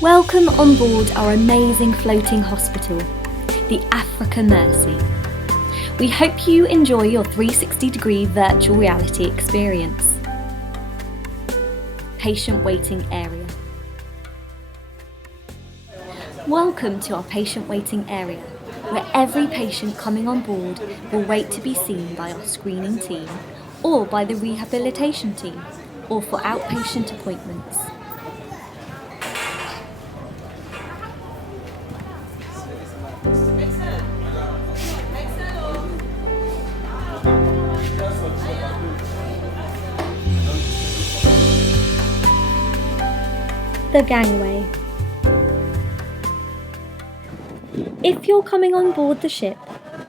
Welcome on board our amazing floating hospital, the Africa Mercy. We hope you enjoy your 360-degree virtual reality experience. Patient waiting area. Welcome to our patient waiting area, where every patient coming on board will wait to be seen by our screening team, or by the rehabilitation team, or for outpatient appointments. The gangway. If you're coming on board the ship,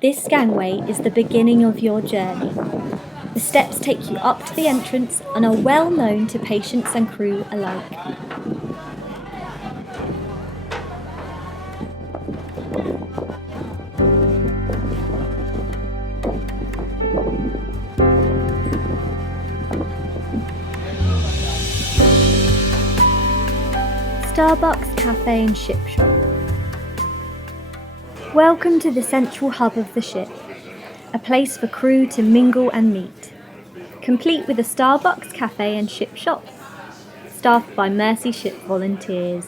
this gangway is the beginning of your journey. The steps take you up to the entrance and are well known to patients and crew alike. Starbucks Cafe and Ship Shop. Welcome to the central hub of the ship, a place for crew to mingle and meet, complete with a Starbucks Cafe and Ship Shop, staffed by Mercy Ship volunteers.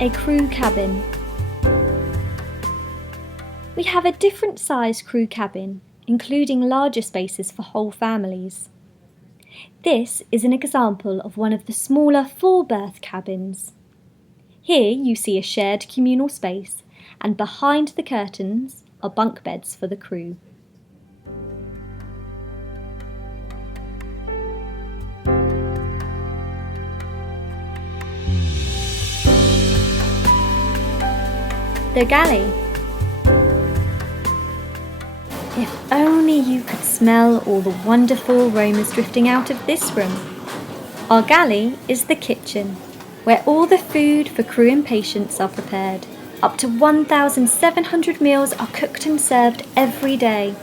A crew cabin. We have a different size crew cabin, including larger spaces for whole families. This is an example of one of the smaller 4-berth cabins. Here you see a shared communal space, and behind the curtains are bunk beds for the crew. The galley. If only you could smell all the wonderful aromas drifting out of this room. Our galley is the kitchen, where all the food for crew and patients are prepared. Up to 1,700 meals are cooked and served every day.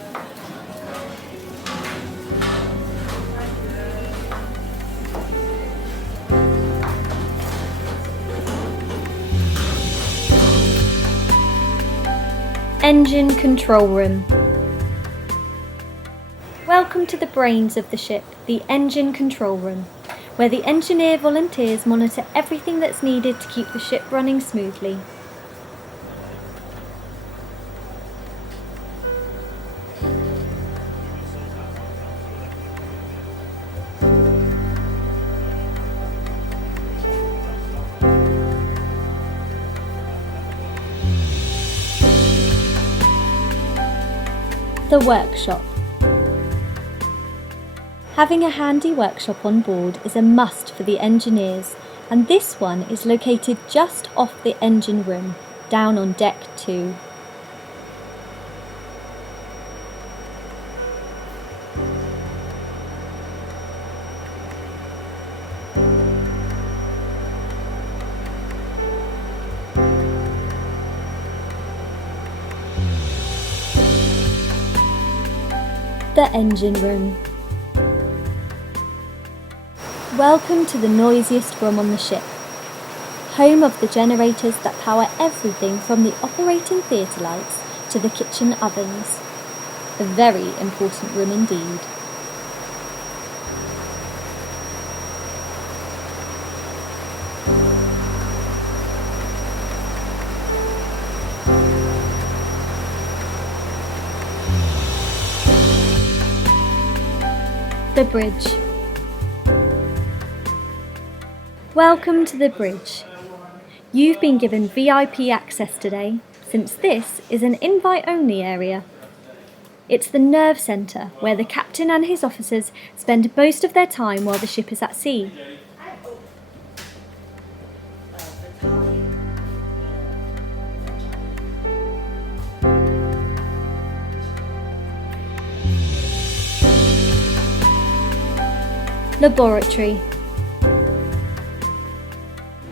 Engine control room. Welcome to the brains of the ship, the engine control room, where the engineer volunteers monitor everything that's needed to keep the ship running smoothly. The workshop. Having a handy workshop on board is a must for the engineers, and this one is located just off the engine room, down on deck 2. The engine room. Welcome to the noisiest room on the ship, home of the generators that power everything from the operating theatre lights to the kitchen ovens. A very important room indeed. The bridge. Welcome to the bridge. You've been given VIP access today, since this is an invite-only area. It's the nerve centre where the captain and his officers spend most of their time while the ship is at sea. Laboratory.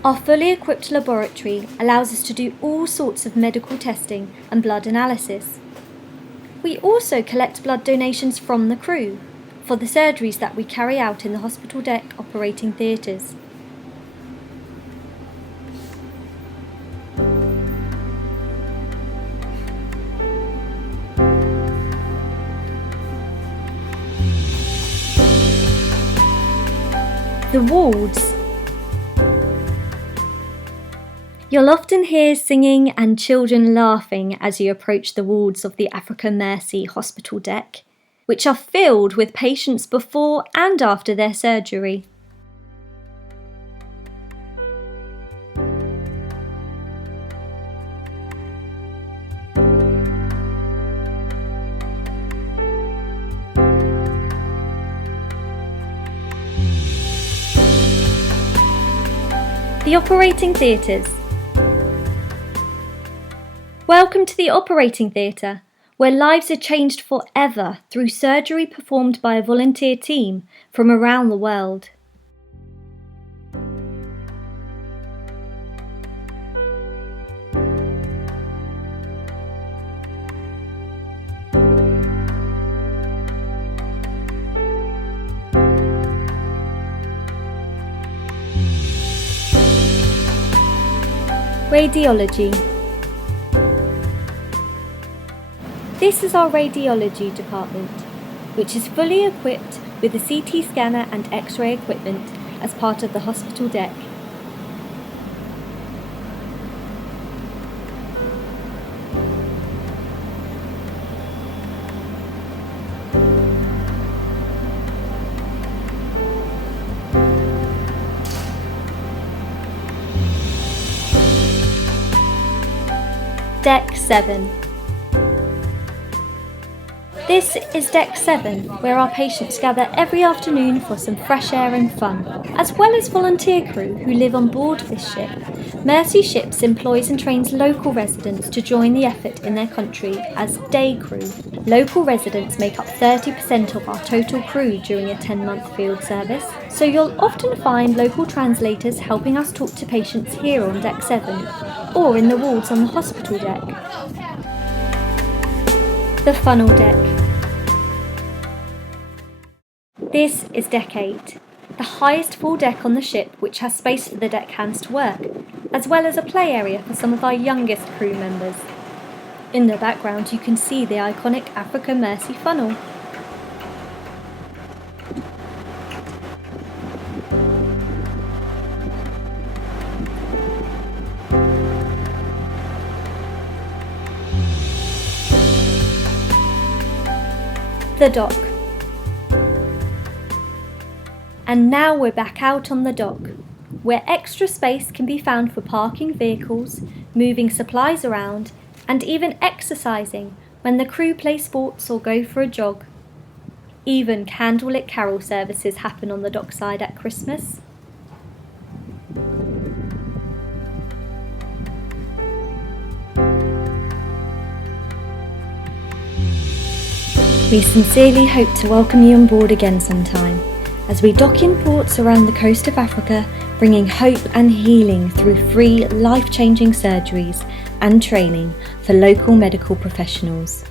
Our fully equipped laboratory allows us to do all sorts of medical testing and blood analysis. We also collect blood donations from the crew for the surgeries that we carry out in the hospital deck operating theatres. The wards. You'll often hear singing and children laughing as you approach the wards of the Africa Mercy hospital deck, which are filled with patients before and after their surgery. The operating theatres. Welcome to the operating theatre, where lives are changed forever through surgery performed by a volunteer team from around the world. Radiology. This is our radiology department, which is fully equipped with a CT scanner and X-ray equipment as part of the hospital deck. Deck 7. This is Deck 7, where our patients gather every afternoon for some fresh air and fun, as well as volunteer crew who live on board this ship. Mercy Ships employs and trains local residents to join the effort in their country as day crew. Local residents make up 30% of our total crew during a 10-month field service, so you'll often find local translators helping us talk to patients here on Deck 7, or in the wards on the hospital deck. The funnel deck. This is Deck 8, the highest full deck on the ship, which has space for the deckhands to work, as well as a play area for some of our youngest crew members. In the background you can see the iconic Africa Mercy funnel. The dock. And now we're back out on the dock, where extra space can be found for parking vehicles, moving supplies around, and even exercising when the crew play sports or go for a jog. Even candlelit carol services happen on the dockside at Christmas. We sincerely hope to welcome you on board again sometime, as we dock in ports around the coast of Africa, bringing hope and healing through free, life-changing surgeries and training for local medical professionals.